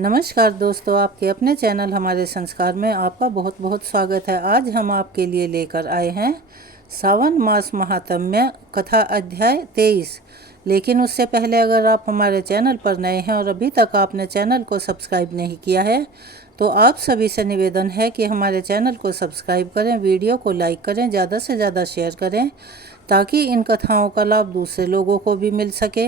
नमस्कार दोस्तों, आपके अपने चैनल हमारे संस्कार में आपका बहुत बहुत स्वागत है। आज हम आपके लिए लेकर आए हैं सावन मास महात्म्य कथा अध्याय 23। लेकिन उससे पहले अगर आप हमारे चैनल पर नए हैं और अभी तक आपने चैनल को सब्सक्राइब नहीं किया है तो आप सभी से निवेदन है कि हमारे चैनल को सब्सक्राइब करें, वीडियो को लाइक करें, ज़्यादा से ज़्यादा शेयर करें ताकि इन कथाओं का लाभ दूसरे लोगों को भी मिल सके,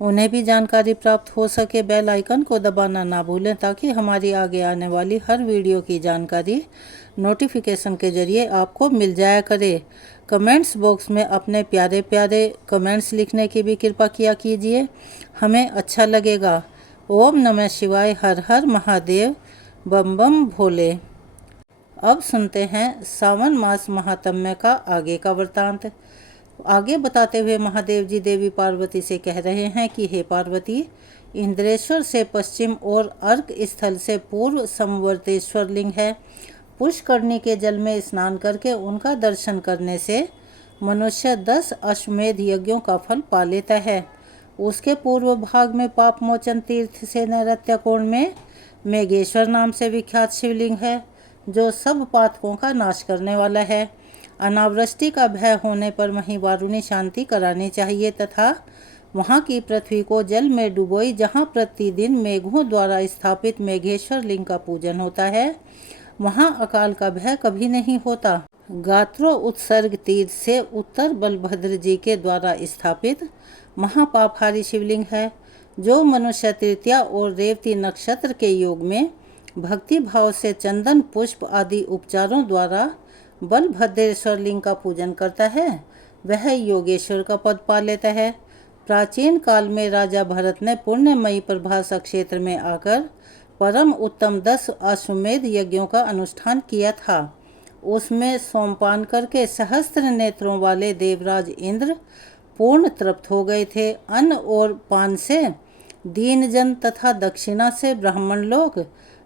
उन्हें भी जानकारी प्राप्त हो सके। बेल आइकन को दबाना ना भूलें ताकि हमारी आगे आने वाली हर वीडियो की जानकारी नोटिफिकेशन के जरिए आपको मिल जाया करे। कमेंट्स बॉक्स में अपने प्यारे प्यारे कमेंट्स लिखने की भी कृपा किया कीजिए, हमें अच्छा लगेगा। ओम नमः शिवाय, हर हर महादेव, बम बम भोले। अब सुनते हैं सावन मास महात्म्य का आगे का वृतांत। आगे बताते हुए महादेव जी देवी पार्वती से कह रहे हैं कि हे पार्वती, इंद्रेश्वर से पश्चिम और अर्क स्थल से पूर्व समवर्तेश्वर लिंग है। पुष्करणी के जल में स्नान करके उनका दर्शन करने से मनुष्य 10 अश्वमेध यज्ञों का फल पा लेता है। उसके पूर्व भाग में पाप मोचन तीर्थ से नैऋत्य कोण में मेघेश्वर नाम से विख्यात शिवलिंग है, जो सब पातकों का नाश करने वाला है। अनावृष्टि का भय होने पर वहीं वारुणी शांति करानी चाहिए तथा वहाँ की पृथ्वी को जल में डुबोई, जहाँ प्रतिदिन मेघों द्वारा स्थापित मेघेश्वर लिंग का पूजन होता है, वहाँ अकाल का भय कभी नहीं होता। गात्रो उत्सर्ग तीर्थ से उत्तर बलभद्र जी के द्वारा स्थापित महापापहारी शिवलिंग है, जो मनुष्य तृतीया और रेवती नक्षत्र के योग में भक्ति भाव से चंदन पुष्प आदि उपचारों द्वारा बलभद्रेश्वर लिंग का पूजन करता है, वह योगेश्वर का पद पा लेता है। प्राचीन काल में राजा भरत ने पुण्यमयी प्रभासा क्षेत्र में आकर परम उत्तम 10 अश्वमेध यज्ञों का अनुष्ठान किया था। उसमें सोमपान करके सहस्त्र नेत्रों वाले देवराज इंद्र पूर्ण तृप्त हो गए थे। अन्न और पान से दीन जन तथा दक्षिणा से ब्राह्मण लोग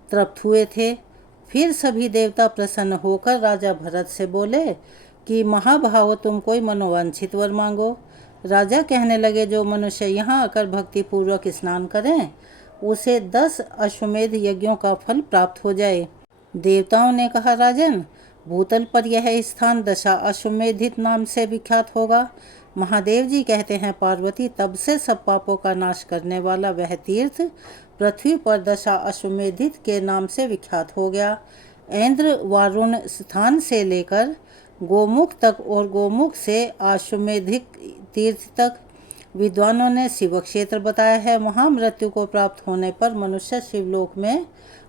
तृप्त हुए थे। फिर सभी देवता प्रसन्न होकर राजा भरत से बोले कि महाभाव, तुम कोई मनोवांछित वर मांगो। राजा कहने लगे, जो मनुष्य यहाँ आकर भक्ति पूर्वक स्नान करें उसे 10 अश्वमेध यज्ञों का फल प्राप्त हो जाए। देवताओं ने कहा, राजन, भूतल पर यह स्थान दशा अश्वमेधित नाम से विख्यात होगा। महादेव जी कहते हैं, पार्वती, तब से सब पापों का नाश करने वाला वह तीर्थ पृथ्वी पर दशा अश्वमेधित के नाम से विख्यात हो गया। इंद्र वारुण स्थान से लेकर गोमुख तक और गोमुख से अश्वमेधिक तीर्थ तक विद्वानों ने शिव क्षेत्र बताया है। वहाँ मृत्यु को प्राप्त होने पर मनुष्य शिवलोक में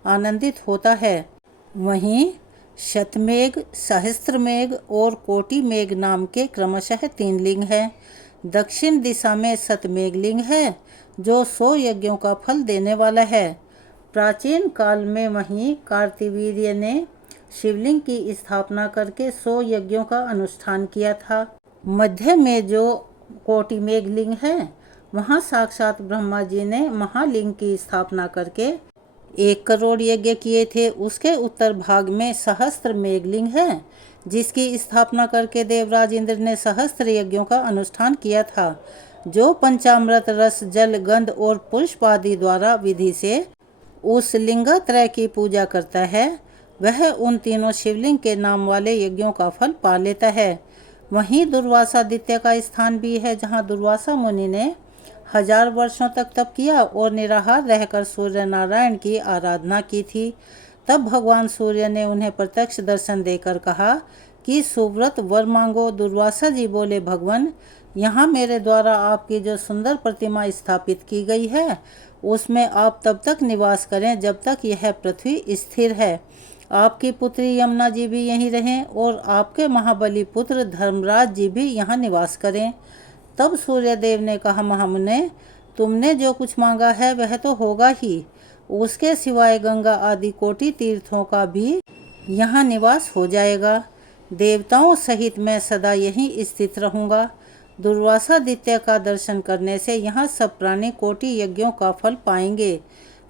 आनंदित होता है। वहीं शतमेघ, सहस्त्रमेघ और कोटिमेघ नाम के क्रमशः 3 लिंग हैं। दक्षिण दिशा में शतमेघ लिंग है, जो 100 यज्ञों का फल देने वाला है। प्राचीन काल में वहीं कार्तिवीर्य ने शिवलिंग की स्थापना करके 100 यज्ञों का अनुष्ठान किया था। मध्य में जो कोटिमेघ लिंग है, वहाँ साक्षात ब्रह्मा जी ने महालिंग की स्थापना करके 1 करोड़ यज्ञ किए थे। उसके उत्तर भाग में सहस्त्र मेघलिंग है, जिसकी स्थापना करके देवराज इंद्र ने सहस्त्र यज्ञों का अनुष्ठान किया था। जो पंचामृत, रस, जल, गंध और पुष्प आदि द्वारा विधि से उस लिंगत्रय की पूजा करता है, वह उन तीनों शिवलिंग के नाम वाले यज्ञों का फल पा लेता है। वहीं दुर्वासादित्य का स्थान भी है, जहाँ दुर्वासा मुनि ने 1000 वर्षों तक तप किया और निराहार रहकर सूर्य नारायण की आराधना की थी। तब भगवान सूर्य ने उन्हें प्रत्यक्ष दर्शन देकर कहा कि सुव्रत वर मांगो। दुर्वासा जी बोले, भगवान, यहाँ मेरे द्वारा आपकी जो सुंदर प्रतिमा स्थापित की गई है, उसमें आप तब तक निवास करें जब तक यह पृथ्वी स्थिर है। आपकी पुत्री यमुना जी भी यहीं रहें और आपके महाबली पुत्र धर्मराज जी भी यहाँ निवास करें। तब सूर्यदेव ने कहा, महामुने, तुमने जो कुछ मांगा है वह तो होगा ही, उसके सिवाय गंगा आदि कोटि तीर्थों का भी यहाँ निवास हो जाएगा। देवताओं सहित मैं सदा यहीं स्थित रहूँगा। दुर्वासादित्य का दर्शन करने से यहाँ सब प्राणी कोटि यज्ञों का फल पाएंगे।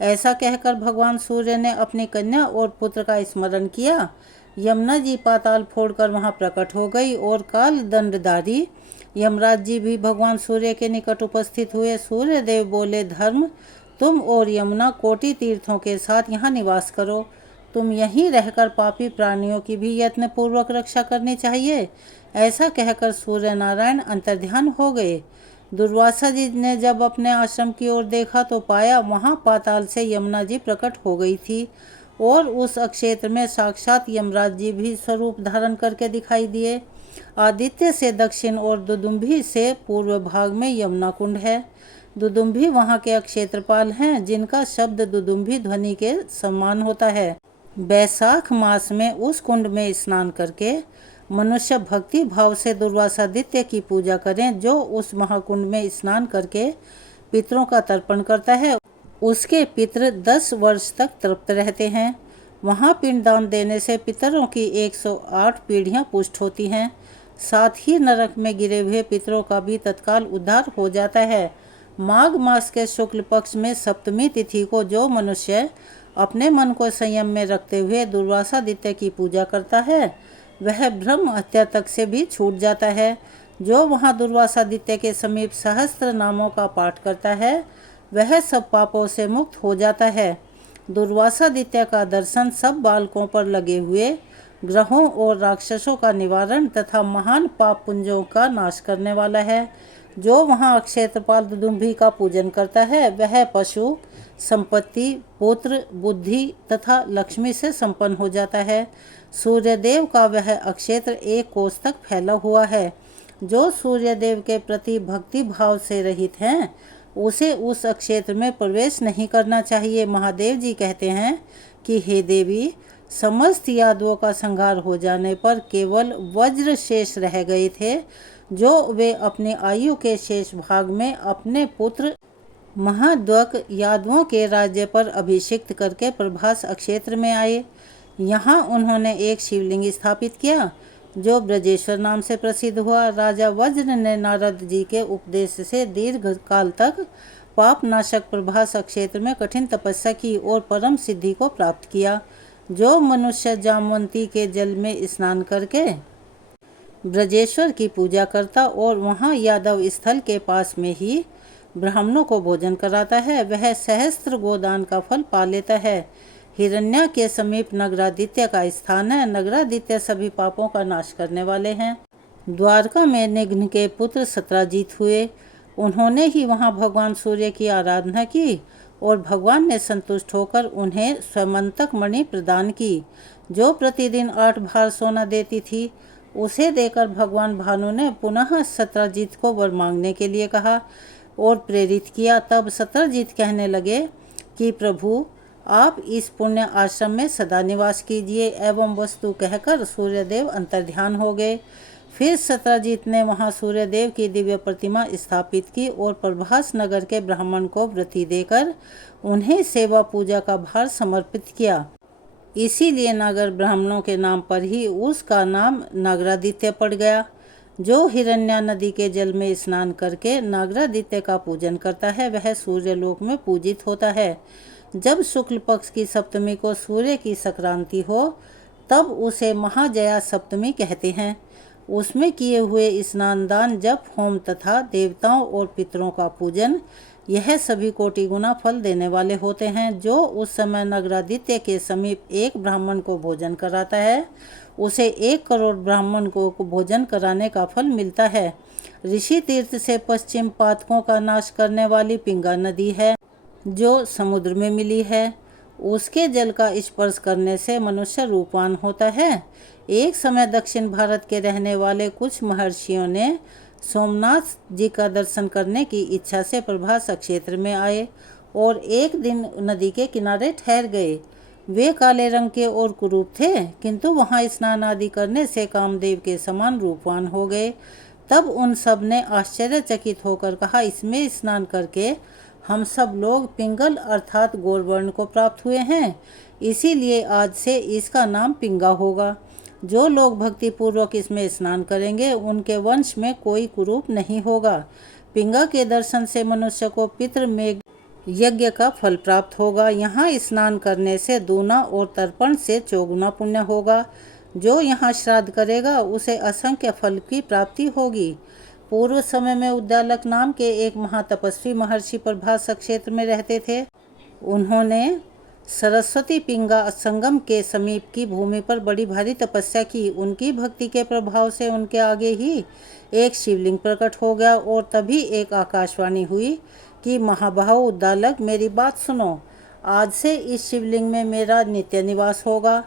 ऐसा कहकर भगवान सूर्य ने अपनी कन्या और पुत्र का स्मरण किया। यमुना जी पाताल फोड़कर वहाँ प्रकट हो गई और काल दंडधारी यमराज जी भी भगवान सूर्य के निकट उपस्थित हुए। सूर्य देव बोले, धर्म, तुम और यमुना कोटि तीर्थों के साथ यहाँ निवास करो। तुम यहीं रहकर पापी प्राणियों की भी यत्नपूर्वक रक्षा करनी चाहिए। ऐसा कहकर सूर्य नारायण अंतर्ध्यान हो गए। दुर्वासा जी ने जब अपने आश्रम की ओर देखा तो पाया वहाँ पाताल से यमुना जी प्रकट हो गई थी और उस अक्षेत्र में साक्षात यमराज जी भी स्वरूप धारण करके दिखाई दिए। आदित्य से दक्षिण और दुदुम्भी से पूर्व भाग में यमुना कुंड है। दुदुम्भी वहाँ के अक्षेत्रपाल हैं जिनका शब्द दुदुम्भी ध्वनि के समान होता है। बैसाख मास में उस कुंड में स्नान करके मनुष्य भक्ति भाव से दुर्वासादित्य की पूजा करें, जो उस महाकुंड में स्नान करके पितरों का तर्पण करता है। उसके पितृ 10 वर्ष तक तृप्त रहते हैं। वहाँ पिंडदान देने से पितरों की 108 पीढ़ियाँ पुष्ट होती हैं। साथ ही नरक में गिरे हुए पितरों का भी तत्काल उद्धार हो जाता है। माघ मास के शुक्ल पक्ष में सप्तमी तिथि को जो मनुष्य अपने मन को संयम में रखते हुए दुर्वासादित्य की पूजा करता है वह ब्रह्म हत्या तक से भी छूट जाता है। जो वहाँ दुर्वासादित्य के समीप सहस्त्र नामों का पाठ करता है वह सब पापों से मुक्त हो जाता है। दुर्वासादित्य का दर्शन सब बालकों पर लगे हुए ग्रहों और राक्षसों का निवारण तथा महान पाप पुंजों का नाश करने वाला है। जो वहाँ क्षेत्रपाल दुदुम्भी का पूजन करता है वह पशु, संपत्ति, पुत्र, बुद्धि तथा लक्ष्मी से संपन्न हो जाता है। सूर्यदेव का वह अक्षेत्र 1 कोस तक फैला हुआ है। जो सूर्यदेव के प्रति भक्ति भाव से रहित हैं उसे उस अक्षेत्र में प्रवेश नहीं करना चाहिए। महादेव जी कहते हैं कि हे देवी, समस्त यादवों का संहार हो जाने पर केवल वज्र शेष रह गए थे, जो वे अपनी आयु के शेष भाग में अपने पुत्र महाद्वक यादवों के राज्य पर अभिषिक्त करके प्रभास अक्षेत्र में आए। यहाँ उन्होंने एक शिवलिंग स्थापित किया जो ब्रजेश्वर नाम से प्रसिद्ध हुआ। राजा वज्र ने नारद जी के उपदेश से दीर्घ काल तक पाप नाशक प्रभास क्षेत्र में कठिन तपस्या की और परम सिद्धि को प्राप्त किया। जो मनुष्य जामवंती के जल में स्नान करके ब्रजेश्वर की पूजा करता और वहाँ यादव स्थल के पास में ही ब्राह्मणों को भोजन कराता है वह सहस्त्र गोदान का फल पा लेता है। हिरण्या के समीप नगरादित्य का स्थान है। नगरादित्य सभी पापों का नाश करने वाले हैं। द्वारका में निघ्न के पुत्र सत्राजीत हुए। उन्होंने ही वहाँ भगवान सूर्य की आराधना की और भगवान ने संतुष्ट होकर उन्हें स्वमंतक मणि प्रदान की जो प्रतिदिन 8 भार सोना देती थी। उसे देकर भगवान भानु ने पुनः सत्राजीत को वर मांगने के लिए कहा और प्रेरित किया। तब सत्राजीत कहने लगे कि प्रभु, आप इस पुण्य आश्रम में सदा निवास कीजिए। एवं वस्तु कहकर सूर्यदेव अंतर्ध्यान हो गए। फिर सत्राजीत ने वहां सूर्यदेव की दिव्य प्रतिमा स्थापित की और प्रभास नगर के ब्राह्मण को व्रति देकर उन्हें सेवा पूजा का भार समर्पित किया। इसीलिए नागर ब्राह्मणों के नाम पर ही उसका नाम नागरादित्य पड़ गया। जो हिरण्या नदी के जल में स्नान करके नागरादित्य का पूजन करता है वह सूर्यलोक में पूजित होता है। जब शुक्ल पक्ष की सप्तमी को सूर्य की संक्रांति हो तब उसे महाजया सप्तमी कहते हैं। उसमें किए हुए स्नान, दान, जप, होम तथा देवताओं और पितरों का पूजन यह सभी कोटि गुना फल देने वाले होते हैं। जो उस समय नगरादित्य के समीप एक ब्राह्मण को भोजन कराता है उसे 1 करोड़ ब्राह्मण को भोजन कराने का फल मिलता है। ऋषि तीर्थ से पश्चिम पातकों का नाश करने वाली पिंगा नदी है जो समुद्र में मिली है। उसके जल का स्पर्श करने से मनुष्य रूपवान होता है। एक समय दक्षिण भारत के रहने वाले कुछ महर्षियों ने सोमनाथ जी का दर्शन करने की इच्छा से प्रभास क्षेत्र में आए और एक दिन नदी के किनारे ठहर गए। वे काले रंग के और कुरूप थे, किंतु वहां स्नान आदि करने से कामदेव के समान रूपवान हो गए। तब उन सब ने आश्चर्यचकित होकर कहा, इसमें स्नान करके हम सब लोग पिंगल अर्थात गौरवर्ण को प्राप्त हुए हैं, इसीलिए आज से इसका नाम पिंगा होगा। जो लोग भक्ति पूर्वक इसमें स्नान करेंगे उनके वंश में कोई कुरूप नहीं होगा। पिंगा के दर्शन से मनुष्य को पितृ में यज्ञ का फल प्राप्त होगा। यहाँ स्नान करने से दूना और तर्पण से चौगुना पुण्य होगा। जो यहाँ श्राद्ध करेगा उसे असंख्य फल की प्राप्ति होगी। पूर्व समय में उद्दालक नाम के एक महातपस्वी महर्षि प्रभास क्षेत्र में रहते थे। उन्होंने सरस्वती पिंगा संगम के समीप की भूमि पर बड़ी भारी तपस्या की। उनकी भक्ति के प्रभाव से उनके आगे ही एक शिवलिंग प्रकट हो गया और तभी एक आकाशवाणी हुई कि महाबाहो उद्दालक, मेरी बात सुनो। आज से इस शिवलिंग में मेरा नित्य निवास होगा।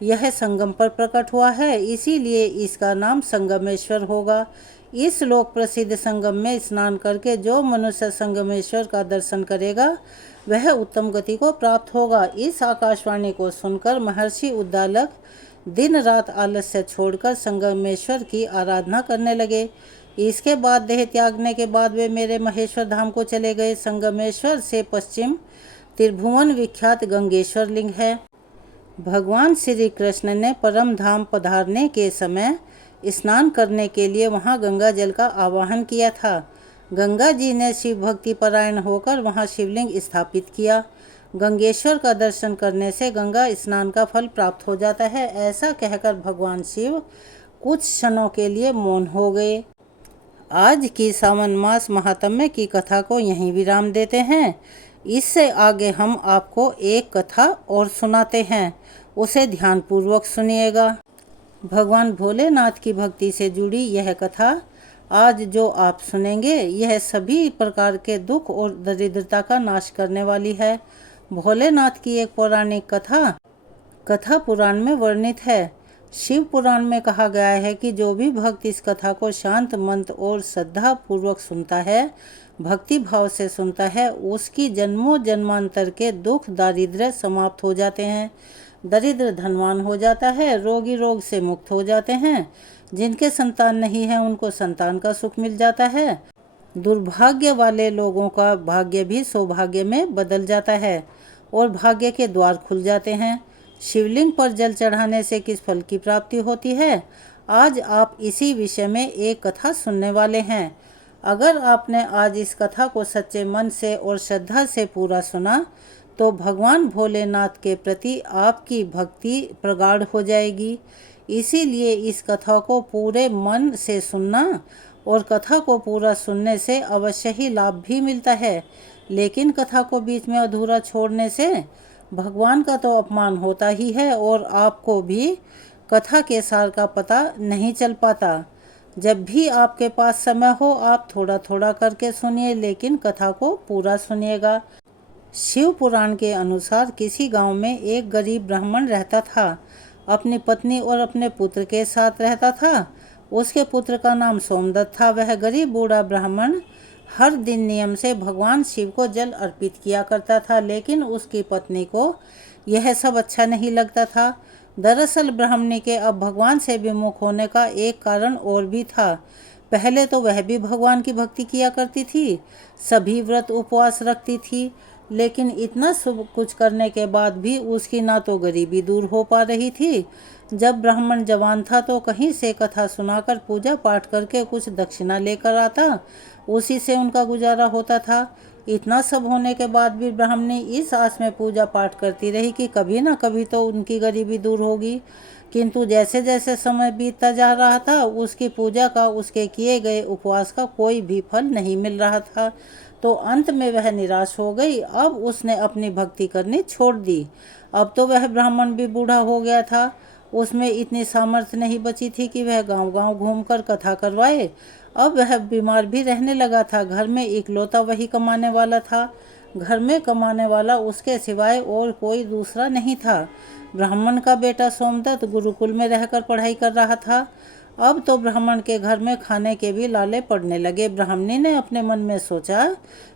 यह संगम पर प्रकट हुआ है, इसीलिए इसका नाम संगमेश्वर होगा। इस लोक प्रसिद्ध संगम में स्नान करके जो मनुष्य संगमेश्वर का दर्शन करेगा वह उत्तम गति को प्राप्त होगा। इस आकाशवाणी को सुनकर महर्षि उद्दालक दिन रात आलस्य छोड़कर संगमेश्वर की आराधना करने लगे। इसके बाद देह त्यागने के बाद वे मेरे महेश्वर धाम को चले गए। संगमेश्वर से पश्चिम त्रिभुवन विख्यात गंगेश्वर लिंग है। भगवान श्री कृष्ण ने परम धाम पधारने के समय स्नान करने के लिए वहां गंगा जल का आवाहन किया था। गंगा जी ने शिव भक्ति परायण होकर वहां शिवलिंग स्थापित किया। गंगेश्वर का दर्शन करने से गंगा स्नान का फल प्राप्त हो जाता है। ऐसा कहकर भगवान शिव कुछ क्षणों के लिए मौन हो गए। आज की सावन मास महात्म्य की कथा को यहीं विराम देते हैं। इससे आगे हम आपको एक कथा और सुनाते हैं, उसे ध्यानपूर्वक सुनिएगा। भगवान भोलेनाथ की भक्ति से जुड़ी यह कथा आज जो आप सुनेंगे यह सभी प्रकार के दुख और दरिद्रता का नाश करने वाली है। भोलेनाथ की एक पौराणिक कथा पुराण में वर्णित है। शिव पुराण में कहा गया है कि जो भी भक्त इस कथा को शांत मन और श्रद्धा पूर्वक सुनता है, भक्ति भाव से सुनता है, उसकी जन्मों जन्मांतर के दुख दारिद्र्य समाप्त हो जाते हैं। दरिद्र धनवान हो जाता है, रोगी रोग से मुक्त हो जाते हैं, जिनके संतान नहीं है उनको संतान का सुख मिल जाता है, दुर्भाग्य वाले लोगों का भाग्य भी सौभाग्य में बदल जाता है और भाग्य के द्वार खुल जाते हैं। शिवलिंग पर जल चढ़ाने से किस फल की प्राप्ति होती है, आज आप इसी विषय में एक कथा सुनने वाले हैं। अगर आपने आज इस कथा को सच्चे मन से और श्रद्धा से पूरा सुना तो भगवान भोलेनाथ के प्रति आपकी भक्ति प्रगाढ़ हो जाएगी। इसीलिए इस कथा को पूरे मन से सुनना और कथा को पूरा सुनने से अवश्य ही लाभ भी मिलता है, लेकिन कथा को बीच में अधूरा छोड़ने से भगवान का तो अपमान होता ही है और आपको भी कथा के सार का पता नहीं चल पाता। जब भी आपके पास समय हो आप थोड़ा थोड़ा करके सुनिए, लेकिन कथा को पूरा सुनिएगा। शिव पुराण के अनुसार किसी गांव में एक गरीब ब्राह्मण रहता था। अपनी पत्नी और अपने पुत्र के साथ रहता था। उसके पुत्र का नाम सोमदत्त था। वह गरीब बूढ़ा ब्राह्मण हर दिन नियम से भगवान शिव को जल अर्पित किया करता था, लेकिन उसकी पत्नी को यह सब अच्छा नहीं लगता था। दरअसल ब्राह्मणी के अब भगवान से विमुख होने का एक कारण और भी था। पहले तो वह भी भगवान की भक्ति किया करती थी, सभी व्रत उपवास रखती थी, लेकिन इतना सब कुछ करने के बाद भी उसकी ना तो गरीबी दूर हो पा रही थी। जब ब्राह्मण जवान था तो कहीं से कथा सुनाकर पूजा पाठ करके कुछ दक्षिणा लेकर आता, उसी से उनका गुजारा होता था। इतना सब होने के बाद भी ब्राह्मणी इस आस में पूजा पाठ करती रही कि कभी ना कभी तो उनकी गरीबी दूर होगी, किंतु जैसे जैसे समय बीतता जा रहा था उसकी पूजा का, उसके किए गए उपवास का कोई भी फल नहीं मिल रहा था। तो अंत में वह निराश हो गई। अब उसने अपनी भक्ति करनी छोड़ दी। अब तो वह ब्राह्मण भी बूढ़ा हो गया था। उसमें इतनी सामर्थ्य नहीं बची थी कि वह गांव-गांव घूमकर कथा करवाए। अब वह बीमार भी रहने लगा था। घर में इकलौता वही कमाने वाला था। घर में कमाने वाला उसके सिवाय और कोई दूसरा नहीं था। ब्राह्मण का बेटा सोमदत्त गुरुकुल में रहकर पढ़ाई कर रहा था। अब तो ब्राह्मण के घर में खाने के भी लाले पड़ने लगे। ब्राह्मणी ने अपने मन में सोचा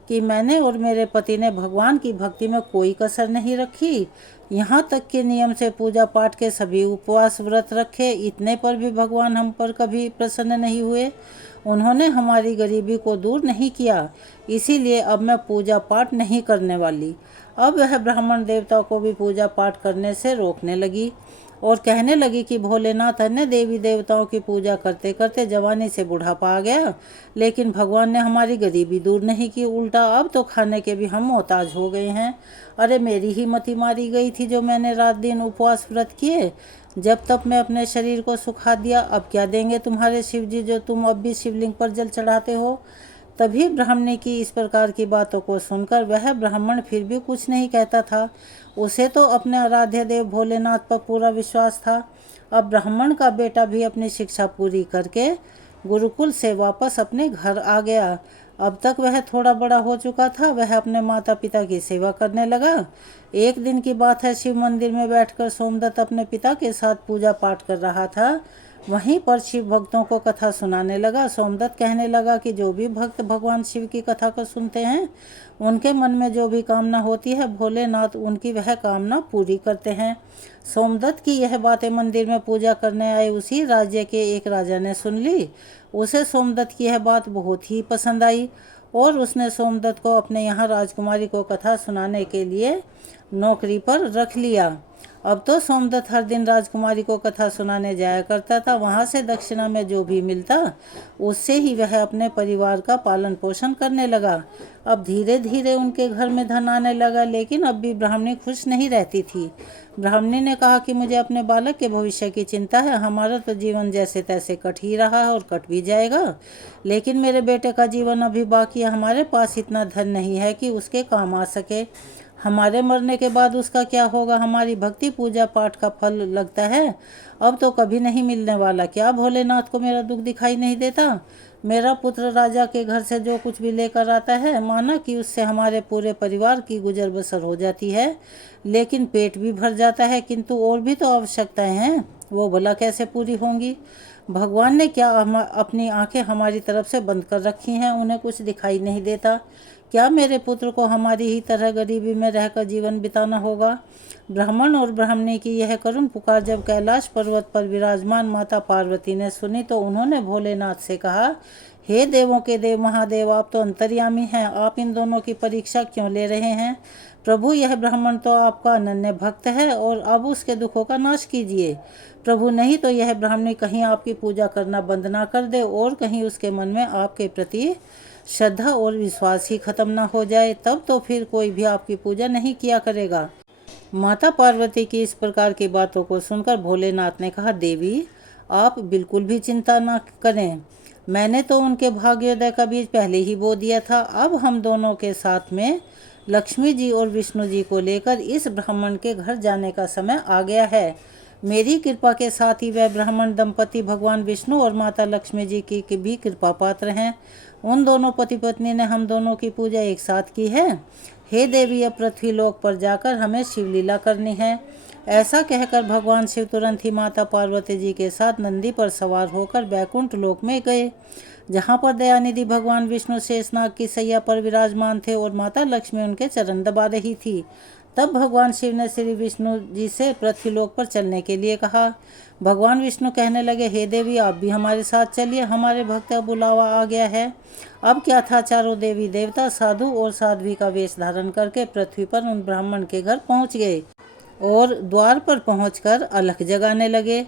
कि मैंने और मेरे पति ने भगवान की भक्ति में कोई कसर नहीं रखी, यहाँ तक कि नियम से पूजा पाठ के सभी उपवास व्रत रखे, इतने पर भी भगवान हम पर कभी प्रसन्न नहीं हुए। उन्होंने हमारी गरीबी को दूर नहीं किया, इसीलिए अब मैं पूजा पाठ नहीं करने वाली। अब वह ब्राह्मण देवता को भी पूजा पाठ करने से रोकने लगी और कहने लगी कि भोलेनाथ अन्य देवी देवताओं की पूजा करते करते जवानी से बुढ़ापा आ गया, लेकिन भगवान ने हमारी गरीबी दूर नहीं की, उल्टा अब तो खाने के भी हम मोहताज हो गए हैं। अरे मेरी ही मति मारी गई थी जो मैंने रात दिन उपवास व्रत किए, जब तब मैं अपने शरीर को सुखा दिया। अब क्या देंगे तुम्हारे शिव जी जो तुम अब भी शिवलिंग पर जल चढ़ाते हो। तभी ब्राह्मणी की इस प्रकार की बातों को सुनकर वह ब्राह्मण फिर भी कुछ नहीं कहता था। उसे तो अपने आराध्य देव भोलेनाथ पर पूरा विश्वास था। अब ब्राह्मण का बेटा भी अपनी शिक्षा पूरी करके गुरुकुल से वापस अपने घर आ गया। अब तक वह थोड़ा बड़ा हो चुका था। वह अपने माता पिता की सेवा करने लगा। एक दिन की बात है, शिव मंदिर में बैठकर सोमदत्त अपने पिता के साथ पूजा पाठ कर रहा था। वहीं पर शिव भक्तों को कथा सुनाने लगा। सोमदत्त कहने लगा कि जो भी भक्त भगवान शिव की कथा को सुनते हैं, उनके मन में जो भी कामना होती है, भोलेनाथ उनकी वह कामना पूरी करते हैं। सोमदत्त की यह बातें मंदिर में पूजा करने आए उसी राज्य के एक राजा ने सुन ली। उसे सोमदत्त की यह बात बहुत ही पसंद आई और उसने सोमदत्त को अपने यहाँ राजकुमारी को कथा सुनाने के लिए नौकरी पर रख लिया। अब तो सोमदत्त हर दिन राजकुमारी को कथा सुनाने जाया करता था। वहाँ से दक्षिणा में जो भी मिलता उससे ही वह अपने परिवार का पालन पोषण करने लगा। अब धीरे धीरे उनके घर में धन आने लगा, लेकिन अब भी ब्राह्मणी खुश नहीं रहती थी। ब्राह्मणी ने कहा कि मुझे अपने बालक के भविष्य की चिंता है। हमारा तो जीवन जैसे तैसे कट ही रहा है और कट भी जाएगा, लेकिन मेरे बेटे का जीवन अभी बाकी है। हमारे पास इतना धन नहीं है कि उसके काम आ सके। हमारे मरने के बाद उसका क्या होगा। हमारी भक्ति पूजा पाठ का फल लगता है अब तो कभी नहीं मिलने वाला। क्या भोलेनाथ को मेरा दुख दिखाई नहीं देता। मेरा पुत्र राजा के घर से जो कुछ भी लेकर आता है, माना कि उससे हमारे पूरे परिवार की गुजर बसर हो जाती है, लेकिन पेट भी भर जाता है, किंतु और भी तो आवश्यकताएं हैं, वो भला कैसे पूरी होंगी। भगवान ने क्या अपनी आंखें हमारी तरफ से बंद कर रखी हैं, उन्हें कुछ दिखाई नहीं देता। क्या मेरे पुत्र को हमारी ही तरह गरीबी में रहकर जीवन बिताना होगा। ब्राह्मण और ब्राह्मणी की यह करुण पुकार जब कैलाश पर्वत पर विराजमान माता पार्वती ने सुनी तो उन्होंने भोलेनाथ से कहा, हे देवों के देव महादेव, आप तो अंतर्यामी हैं, आप इन दोनों की परीक्षा क्यों ले रहे हैं। प्रभु, यह ब्राह्मण तो आपका अनन्य भक्त है और अब उसके दुखों का नाश कीजिए। प्रभु, नहीं तो यह ब्राह्मणी कहीं आपकी पूजा करना बंद ना कर दे और कहीं उसके मन में आपके प्रति श्रद्धा और विश्वास ही खत्म ना हो जाए, तब तो फिर कोई भी आपकी पूजा नहीं किया करेगा। माता पार्वती की इस प्रकार की बातों को सुनकर भोलेनाथ ने कहा, देवी आप बिल्कुल भी चिंता ना करें, मैंने तो उनके भाग्योदय का बीज पहले ही बो दिया था। अब हम दोनों के साथ में लक्ष्मी जी और विष्णु जी को लेकर इस ब्राह्मण के घर जाने का समय आ गया है। मेरी कृपा के साथ ही वह ब्राह्मण दंपति भगवान विष्णु और माता लक्ष्मी जी की भी कृपा पात्र हैं। उन दोनों पति पत्नी ने हम दोनों की पूजा एक साथ की है। हे देवी, अब पृथ्वी लोक पर जाकर हमें शिवलीला करनी है। ऐसा कहकर भगवान शिव तुरंत ही माता पार्वती जी के साथ नंदी पर सवार होकर बैकुंठ लोक में गए, जहाँ पर दयानिधि भगवान विष्णु शेषनाग की सैया पर विराजमान थे और माता लक्ष्मी उनके चरण दबा रही थी। तब भगवान शिव ने श्री विष्णु जी से पृथ्वीलोक पर चलने के लिए कहा। भगवान विष्णु कहने लगे, हे देवी, आप भी हमारे साथ चलिए, हमारे भक्त का बुलावा आ गया है। अब क्या था, चारों देवी देवता साधु और साध्वी का वेश धारण करके पृथ्वी पर उन ब्राह्मण के घर पहुंच गए और द्वार पर पहुंचकर अलख जगाने लगे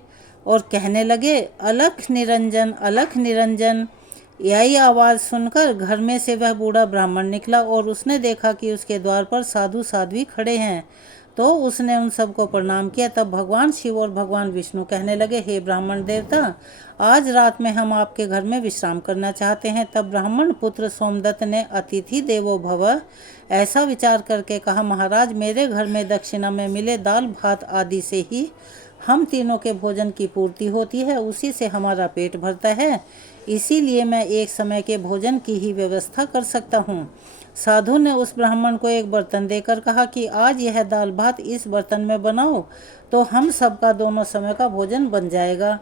और कहने लगे, अलख निरंजन, अलख निरंजन। यही आवाज़ सुनकर घर में से वह बूढ़ा ब्राह्मण निकला और उसने देखा कि उसके द्वार पर साधु साध्वी खड़े हैं, तो उसने उन सबको प्रणाम किया। तब भगवान शिव और भगवान विष्णु कहने लगे, हे ब्राह्मण देवता, आज रात में हम आपके घर में विश्राम करना चाहते हैं। तब ब्राह्मण पुत्र सोमदत्त ने अतिथि देवो भव ऐसा विचार करके कहा, महाराज, मेरे घर में दक्षिणा में मिले दाल भात आदि से ही हम तीनों के भोजन की पूर्ति होती है, उसी से हमारा पेट भरता है, इसीलिए मैं एक समय के भोजन की ही व्यवस्था कर सकता हूँ। साधु ने उस ब्राह्मण को एक बर्तन देकर कहा कि आज यह दाल भात इस बर्तन में बनाओ तो हम सबका दोनों समय का भोजन बन जाएगा।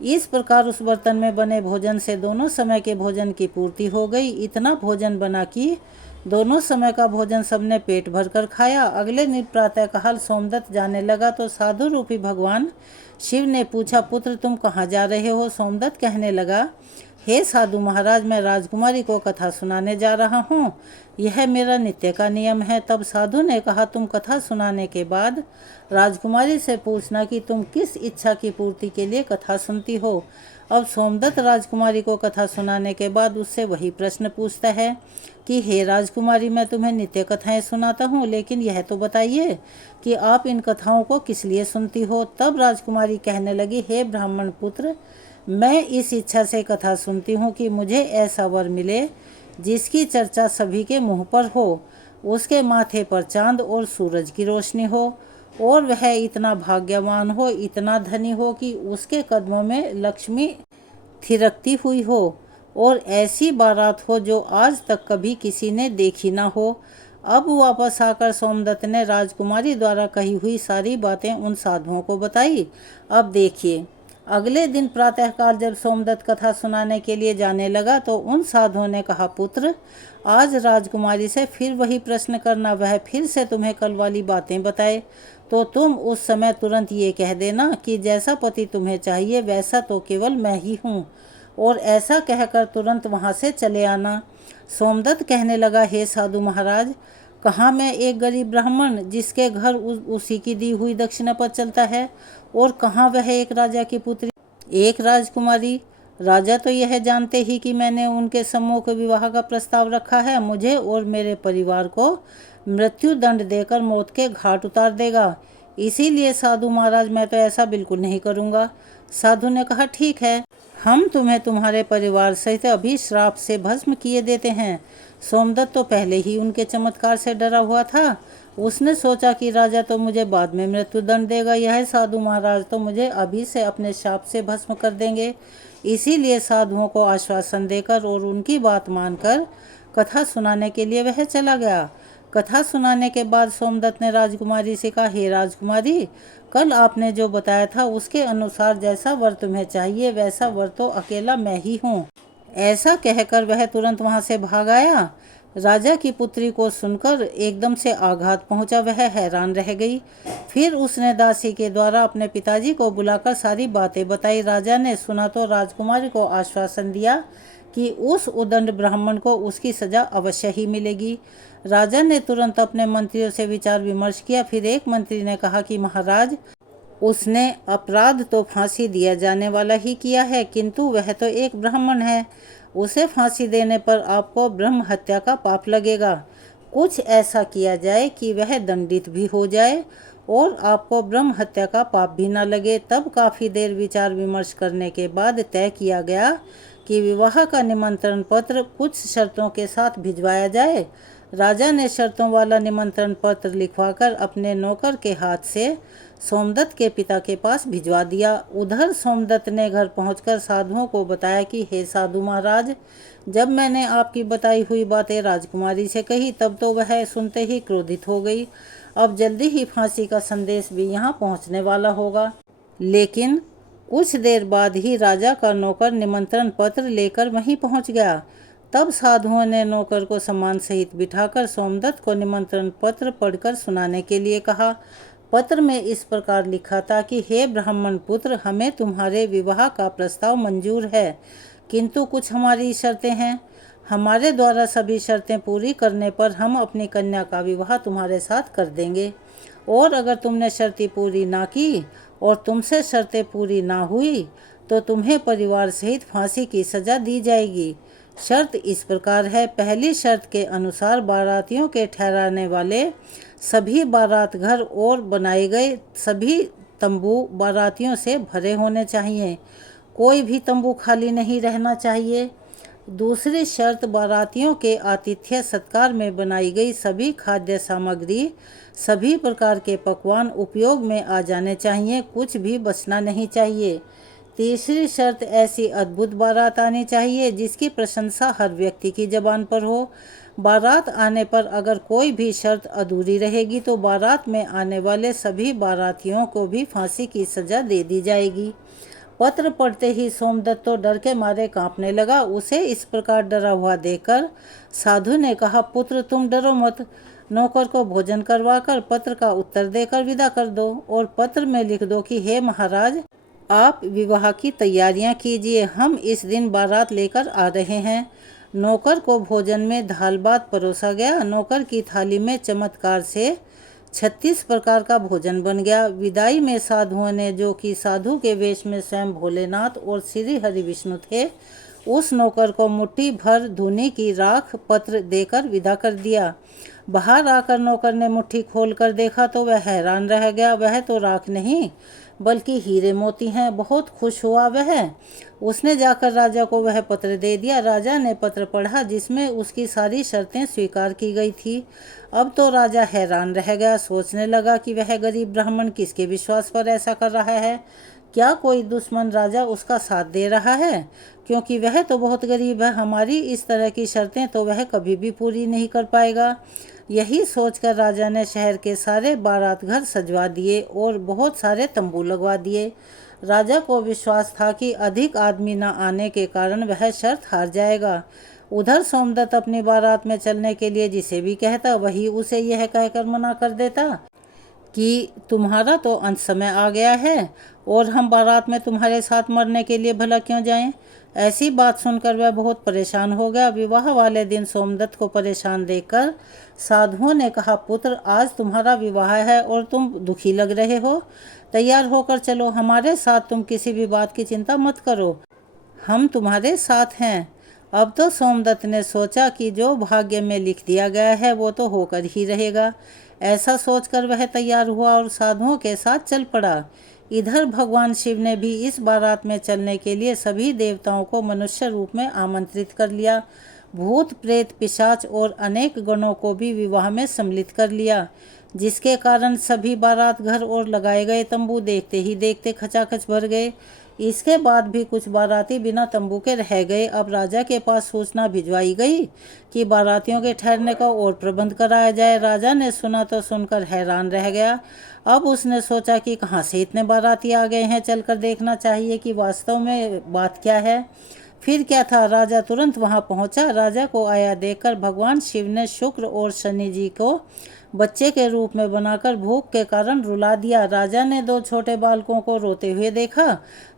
इस प्रकार उस बर्तन में बने भोजन से दोनों समय के भोजन की पूर्ति हो गई। इतना भोजन बना कि दोनों समय का भोजन सबने पेट भरकर खाया। अगले दिन प्रातःकाल सोमदत्त जाने लगा तो साधु रूपी भगवान शिव ने पूछा, पुत्र तुम कहाँ जा रहे हो। सोमदत्त कहने लगा, हे साधु महाराज, मैं राजकुमारी को कथा सुनाने जा रहा हूँ, यह मेरा नित्य का नियम है। तब साधु ने कहा, तुम कथा सुनाने के बाद राजकुमारी से पूछना कि तुम किस इच्छा की पूर्ति के लिए कथा सुनती हो। अब सोमदत्त राजकुमारी को कथा सुनाने के बाद उससे वही प्रश्न पूछता है कि हे राजकुमारी, मैं तुम्हें नित्य कथाएं सुनाता हूँ, लेकिन यह तो बताइए कि आप इन कथाओं को किस लिए सुनती हो। तब राजकुमारी कहने लगी, हे ब्राह्मण पुत्र, मैं इस इच्छा से कथा सुनती हूँ कि मुझे ऐसा वर मिले जिसकी चर्चा सभी के मुंह पर हो, उसके माथे पर चांद और सूरज की रोशनी हो, और वह इतना भाग्यवान हो, इतना धनी हो कि उसके कदमों में लक्ष्मी थिरकती हुई हो, और ऐसी बारात हो जो आज तक कभी किसी ने देखी ना हो। अब वापस आकर सोमदत्त ने राजकुमारी द्वारा कही हुई सारी बातें उन साधुओं को बताई। अब देखिए, अगले दिन प्रातःकाल जब सोमदत्त कथा सुनाने के लिए जाने लगा तो उन साधुओं ने कहा, पुत्र, आज राजकुमारी से फिर वही प्रश्न करना, वह फिर से तुम्हें कल वाली बातें बताए तो तुम उस समय तुरंत ये कह देना कि जैसा पति तुम्हें चाहिए वैसा तो केवल मैं ही हूँ, और ऐसा कहकर तुरंत वहाँ से चले आना। सोमदत्त कहने लगा, हे साधु महाराज, कहाँ मैं एक गरीब ब्राह्मण जिसके घर उसी की दी हुई दक्षिणा पर चलता है, और कहाँ वह एक राजा की पुत्री, एक राजकुमारी। राजा तो यह जानते ही कि मैंने उनके सम्मुख विवाह का प्रस्ताव रखा है, मुझे और मेरे परिवार को मृत्यु दंड देकर मौत के घाट उतार देगा। इसीलिए साधु महाराज, मैं तो ऐसा बिल्कुल नहीं करूँगा। साधु ने कहा, ठीक है, हम तुम्हें तुम्हारे परिवार सहित अभी श्राप से भस्म किए देते हैं। सोमदत्त तो पहले ही उनके चमत्कार से डरा हुआ था। उसने सोचा कि राजा तो मुझे बाद में मृत्युदंड देगा, यह साधु महाराज तो मुझे अभी से अपने शाप से भस्म कर देंगे। इसीलिए साधुओं को आश्वासन देकर और उनकी बात मानकर कथा सुनाने के लिए वह चला गया। कथा सुनाने के बाद सोमदत्त ने राजकुमारी से कहा, हे राजकुमारी, कल आपने जो बताया था उसके अनुसार जैसा वर तुम्हें चाहिए वैसा वर तो अकेला मैं ही हूँ। ऐसा कहकर वह तुरंत वहाँ से भाग आया। राजा की पुत्री को सुनकर एकदम से आघात पहुंचा, वह हैरान रह गई। फिर उसने दासी के द्वारा अपने पिताजी को बुलाकर सारी बातें बताई। राजा ने सुना तो राजकुमारी को आश्वासन दिया कि उस उदंड ब्राह्मण को उसकी सजा अवश्य ही मिलेगी। राजा ने तुरंत अपने मंत्रियों से विचार विमर्श किया। फिर एक मंत्री ने कहा कि महाराज, उसने अपराध तो फांसी दिया जाने वाला ही किया है, किंतु वह तो एक ब्राह्मण है, उसे फांसी देने पर आपको ब्रह्म हत्या का पाप लगेगा। कुछ ऐसा किया जाए कि वह दंडित भी हो जाए और आपको ब्रह्म हत्या का पाप भी न लगे। तब काफ़ी देर विचार विमर्श करने के बाद तय किया गया कि विवाह का निमंत्रण पत्र कुछ शर्तों के साथ भिजवाया जाए। राजा ने शर्तों वाला निमंत्रण पत्र लिखवाकर अपने नौकर के हाथ से सोमदत्त के पिता के पास भिजवा दिया। उधर सोमदत्त ने घर पहुंचकर साधुओं को बताया कि हे साधु महाराज, जब मैंने आपकी बताई हुई बातें राजकुमारी से कही तब तो वह सुनते ही क्रोधित हो गई। अब जल्दी ही फांसी का संदेश भी यहाँ पहुँचने वाला होगा। लेकिन कुछ देर बाद ही राजा का नौकर निमंत्रण पत्र लेकर वहीं पहुँच गया। तब साधुओं ने नौकर को सम्मान सहित बिठाकर सोमदत्त को निमंत्रण पत्र पढ़कर सुनाने के लिए कहा। पत्र में इस प्रकार लिखा था कि हे ब्राह्मण पुत्र, हमें तुम्हारे विवाह का प्रस्ताव मंजूर है, किंतु कुछ हमारी शर्तें हैं। हमारे द्वारा सभी शर्तें पूरी करने पर हम अपनी कन्या का विवाह तुम्हारे साथ कर देंगे, और अगर तुमने शर्तें पूरी ना की और तुमसे शर्तें पूरी ना हुई तो तुम्हें परिवार सहित फांसी की सजा दी जाएगी। शर्त इस प्रकार है, पहली शर्त के अनुसार बारातियों के ठहराने वाले सभी बारात घर और बनाए गए सभी तंबू बारातियों से भरे होने चाहिए, कोई भी तंबू खाली नहीं रहना चाहिए। दूसरी शर्त, बारातियों के आतिथ्य सत्कार में बनाई गई सभी खाद्य सामग्री, सभी प्रकार के पकवान उपयोग में आ जाने चाहिए, कुछ भी बचना नहीं चाहिए। तीसरी शर्त, ऐसी अद्भुत बारात आनी चाहिए जिसकी प्रशंसा हर व्यक्ति की जबान पर हो। बारात आने पर अगर कोई भी शर्त अधूरी रहेगी तो बारात में आने वाले सभी बारातियों को भी फांसी की सजा दे दी जाएगी। पत्र पढ़ते ही सोमदत्त तो डर के मारे कांपने लगा। उसे इस प्रकार डरा हुआ देखकर साधु ने कहा, पुत्र तुम डरो मत, नौकर को भोजन करवाकर पत्र का उत्तर देकर विदा कर दो और पत्र में लिख दो कि हे महाराज, आप विवाह की तैयारियां कीजिए, हम इस दिन बारात लेकर आ रहे हैं। नौकर को भोजन में दाल भात परोसा गया। नौकर की थाली में चमत्कार से 36 प्रकार का भोजन बन गया। विदाई में साधुओं ने, जो कि साधु के वेश में स्वयं भोलेनाथ और श्री हरि विष्णु थे, उस नौकर को मुट्ठी भर धूनी की राख पत्र देकर विदा कर दिया। बाहर आकर नौकर ने मुट्ठी खोलकर देखा तो वह हैरान रह गया। वह तो राख नहीं बल्कि हीरे मोती हैं। बहुत खुश हुआ वह। उसने जाकर राजा को वह पत्र दे दिया। राजा ने पत्र पढ़ा जिसमें उसकी सारी शर्तें स्वीकार की गई थी। अब तो राजा हैरान रह गया। सोचने लगा कि वह गरीब ब्राह्मण किसके विश्वास पर ऐसा कर रहा है। क्या कोई दुश्मन राजा उसका साथ दे रहा है? क्योंकि वह तो बहुत गरीब है। हमारी इस तरह की शर्तें तो वह कभी भी पूरी नहीं कर पाएगा। यही सोचकर राजा ने शहर के सारे बारात घर सजवा दिए और बहुत सारे तंबू लगवा दिए। राजा को विश्वास था कि अधिक आदमी न आने के कारण वह शर्त हार जाएगा। उधर सोमदत्त अपनी बारात में चलने के लिए जिसे भी कहता वही उसे यह कहकर मना कर देता कि तुम्हारा तो अंत समय आ गया है और हम बारात में तुम्हारे साथ मरने के लिए भला क्यों जाएं। ऐसी बात सुनकर वह बहुत परेशान हो गया। विवाह वाले दिन सोमदत्त को परेशान देखकर साधुओं ने कहा, पुत्र, आज तुम्हारा विवाह है और तुम दुखी लग रहे हो। तैयार होकर चलो हमारे साथ। तुम किसी भी बात की चिंता मत करो, हम तुम्हारे साथ हैं। अब तो सोमदत्त ने सोचा कि जो भाग्य में लिख दिया गया है वो तो होकर ही रहेगा। ऐसा सोचकर वह तैयार हुआ और साधुओं के साथ चल पड़ा। इधर भगवान शिव ने भी इस बारात में चलने के लिए सभी देवताओं को मनुष्य रूप में आमंत्रित कर लिया। भूत प्रेत पिशाच और अनेक गणों को भी विवाह में सम्मिलित कर लिया, जिसके कारण सभी बारात घर और लगाए गए तंबू देखते ही देखते खचाखच भर गए। इसके बाद भी कुछ बाराती बिना तंबू के रह गए। अब राजा के पास सूचना भिजवाई गई कि बारातियों के ठहरने का और प्रबंध कराया जाए। राजा ने सुना तो सुनकर हैरान रह गया। अब उसने सोचा कि कहाँ से इतने बाराती आ गए हैं, चलकर देखना चाहिए कि वास्तव में बात क्या है। फिर क्या था, राजा तुरंत वहां पहुंचा। राजा को आया देखकर भगवान शिव ने शुक्र और शनि जी को बच्चे के रूप में बनाकर भूख के कारण रुला दिया। राजा ने दो छोटे बालकों को रोते हुए देखा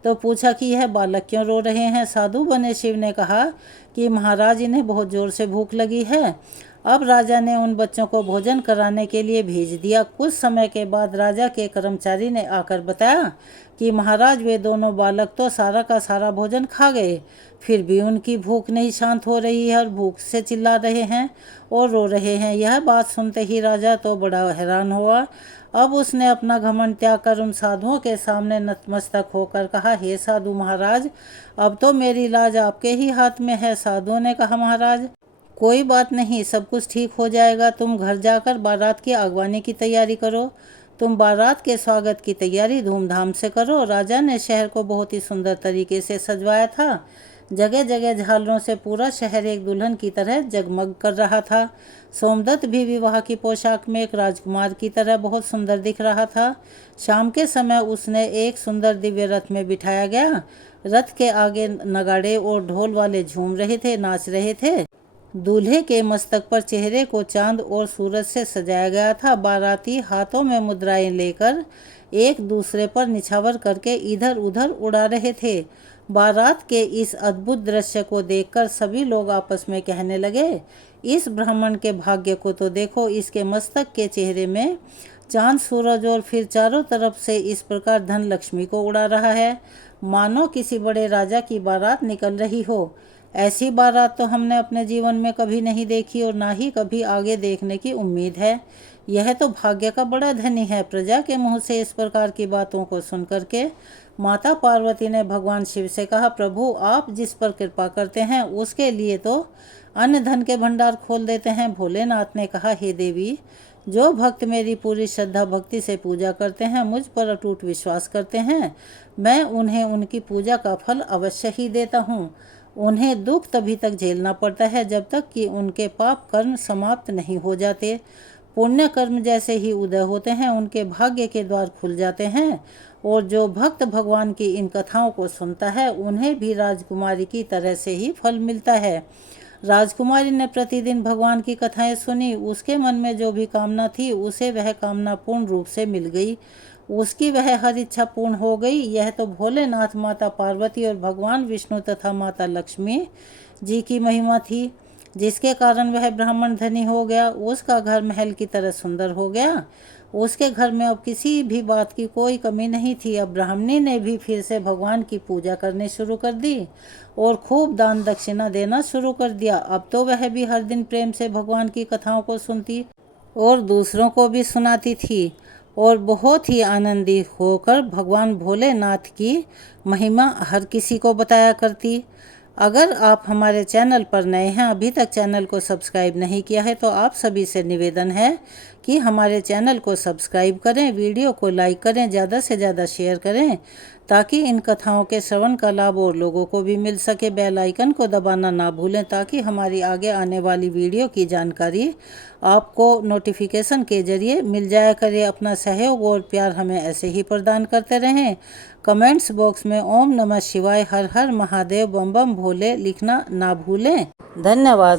तो पूछा कि यह बालक क्यों रो रहे हैं। साधु बने शिव ने कहा कि महाराज, इन्हें बहुत जोर से भूख लगी है। अब राजा ने उन बच्चों को भोजन कराने के लिए भेज दिया। कुछ समय के बाद राजा के कर्मचारी ने आकर बताया कि महाराज, वे दोनों बालक तो सारा का सारा भोजन खा गए, फिर भी उनकी भूख नहीं शांत हो रही है और भूख से चिल्ला रहे हैं और रो रहे हैं। यह बात सुनते ही राजा तो बड़ा हैरान हुआ। अब उसने अपना घमंड त्याग कर उन साधुओं के सामने नतमस्तक होकर कहा, हे साधु महाराज, अब तो मेरी लाज आपके ही हाथ में है। साधुओं ने कहा, महाराज, कोई बात नहीं, सब कुछ ठीक हो जाएगा। तुम घर जाकर बारात की अगवानी की तैयारी करो। तुम बारात के स्वागत की तैयारी धूमधाम से करो। राजा ने शहर को बहुत ही सुंदर तरीके से सजवाया था। जगह जगह झालरों से पूरा शहर एक दुल्हन की तरह जगमग कर रहा था। सोमदत्त भी विवाह की पोशाक में एक राजकुमार की तरह बहुत सुंदर दिख रहा था। शाम के समय उसने एक सुंदर दिव्य रथ में बिठाया गया। रथ के आगे नगाड़े और ढोल वाले झूम रहे थे, नाच रहे थे। दूल्हे के मस्तक पर चेहरे को चांद और सूरज से सजाया गया था। बाराती हाथों में मुद्राएं लेकर एक दूसरे पर निछावर करके इधर उधर उड़ा रहे थे। बारात के इस अद्भुत दृश्य को देखकर सभी लोग आपस में कहने लगे, इस ब्राह्मण के भाग्य को तो देखो, इसके मस्तक के चेहरे में चांद सूरज और फिर चारों तरफ से इस प्रकार धन लक्ष्मी को उड़ा रहा है, मानो किसी बड़े राजा की बारात निकल रही हो। ऐसी बारात तो हमने अपने जीवन में कभी नहीं देखी और ना ही कभी आगे देखने की उम्मीद है। यह तो भाग्य का बड़ा धनी है। प्रजा के मुंह से इस प्रकार की बातों को सुन करके माता पार्वती ने भगवान शिव से कहा, प्रभु, आप जिस पर कृपा करते हैं उसके लिए तो अन्न धन के भंडार खोल देते हैं। भोलेनाथ ने कहा, हे देवी, जो भक्त मेरी पूरी श्रद्धा भक्ति से पूजा करते हैं, मुझ पर अटूट विश्वास करते हैं, मैं उन्हें उनकी पूजा का फल अवश्य ही देता हूँ। उन्हें दुख तभी तक झेलना पड़ता है जब तक कि उनके पाप कर्म समाप्त नहीं हो जाते। पुण्य कर्म जैसे ही उदय होते हैं उनके भाग्य के द्वार खुल जाते हैं और जो भक्त भगवान की इन कथाओं को सुनता है उन्हें भी राजकुमारी की तरह से ही फल मिलता है। राजकुमारी ने प्रतिदिन भगवान की कथाएं सुनी। उसके मन में जो भी कामना थी उसे वह कामना पूर्ण रूप से मिल गई। उसकी वह हर इच्छा पूर्ण हो गई। यह तो भोलेनाथ, माता पार्वती और भगवान विष्णु तथा माता लक्ष्मी जी की महिमा थी, जिसके कारण वह ब्राह्मण धनी हो गया। उसका घर महल की तरह सुंदर हो गया। उसके घर में अब किसी भी बात की कोई कमी नहीं थी। अब ब्राह्मणी ने भी फिर से भगवान की पूजा करनी शुरू कर दी और खूब दान दक्षिणा देना शुरू कर दिया। अब तो वह भी हर दिन प्रेम से भगवान की कथाओं को सुनती और दूसरों को भी सुनाती थी और बहुत ही आनंदी होकर भगवान भोलेनाथ की महिमा हर किसी को बताया करती। अगर आप हमारे चैनल पर नए हैं, अभी तक चैनल को सब्सक्राइब नहीं किया है, तो आप सभी से निवेदन है कि हमारे चैनल को सब्सक्राइब करें, वीडियो को लाइक करें, ज़्यादा से ज़्यादा शेयर करें ताकि इन कथाओं के श्रवण का लाभ और लोगों को भी मिल सके। बेल आइकन को दबाना ना भूलें ताकि हमारी आगे आने वाली वीडियो की जानकारी आपको नोटिफिकेशन के जरिए मिल जाया करे। अपना सहयोग और प्यार हमें ऐसे ही प्रदान करते रहें। कमेंट्स बॉक्स में ओम नमः शिवाय, हर हर महादेव, बम बम भोले लिखना ना भूलें। धन्यवाद।